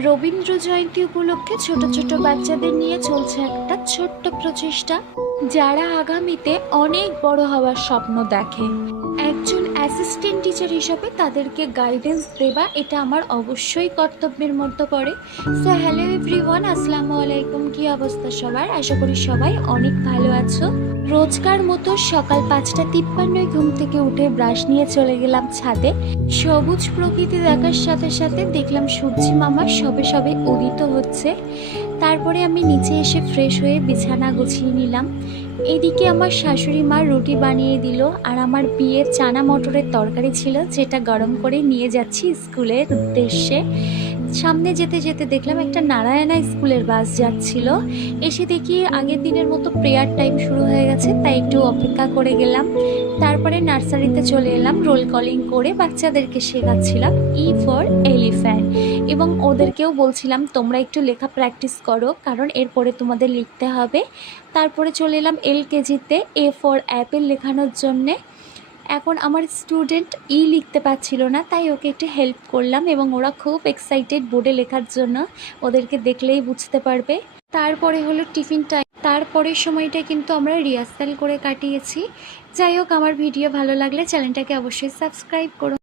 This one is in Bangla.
রবীন্দ্র জয়ন্তী উপলক্ষে ছোট ছোট বাচ্চাদের নিয়ে চলছে একটা ছোট্ট প্রচেষ্টা, যারা আগামীতে অনেক বড় হওয়ার স্বপ্ন দেখে। একজন অ্যাসিস্ট্যান্ট টিচার হিসেবে তাদেরকে গাইডেন্স দেওয়া এটা আমার অবশ্যই কর্তব্যের মধ্যে পড়ে। সো হ্যালো এভরিওয়ান, আসসালামু আলাইকুম। কি অবস্থা সবার? আশা করি সবাই অনেক ভালো আছো। রোজকার মতো সকাল 5:53 ঘুম থেকে উঠে ব্রাশ নিয়ে চলে গেলাম ছাদে। সবুজ প্রকৃতি দেখার সাথে সাথে দেখলাম সূর্যি মামা সবে সবে উদিত হচ্ছে। তারপরে আমি নিচে এসে ফ্রেশ হয়ে বিছানা গুছিয়ে নিলাম। এদিকে আমার শাশুড়ি মা রুটি বানিয়ে দিল, আর আমার বিয়ের চানা মটরের তরকারি ছিল, যেটা গরম করে নিয়ে যাচ্ছি স্কুলের উদ্দেশ্যে। সামনে যেতে যেতে দেখলাম একটা নারায়ণা স্কুলের বাস যাচ্ছিল। এসে দেখি আগের দিনের মতো প্রেয়ার টাইম শুরু হয়ে গেছে, তাই একটু অপেক্ষা করে গেলাম। তারপরে নার্সারিতে চলে এলাম, রোল কলিং করে বাচ্চাদেরকে শেখাচ্ছিলাম ই ফর এলিফ্যান্ট, এবং ওদেরকেও বলছিলাম তোমরা একটু লেখা প্র্যাকটিস করো, কারণ এরপরে তোমাদের লিখতে হবে। তারপরে চলে এলাম এলকেজিতে এ ফর অ্যাপেল লেখানোর জন্যে। এখন আমার স্টুডেন্ট লিখতে পারছিল না, তাই ওকে একটু হেল্প করলাম, এবং ওরা খুব এক্সাইটেড বোর্ডে লেখার জন্য। ওদেরকে দেখলেই বুঝতে পারবে। তারপরে হলো টিফিন টাইম। তারপরের সময়টা কিন্তু আমরা রিহার্সাল করে কাটিয়েছি। যাই হোক, আমার ভিডিও ভালো লাগলে চ্যানেলটাকে অবশ্যই সাবস্ক্রাইব করুন।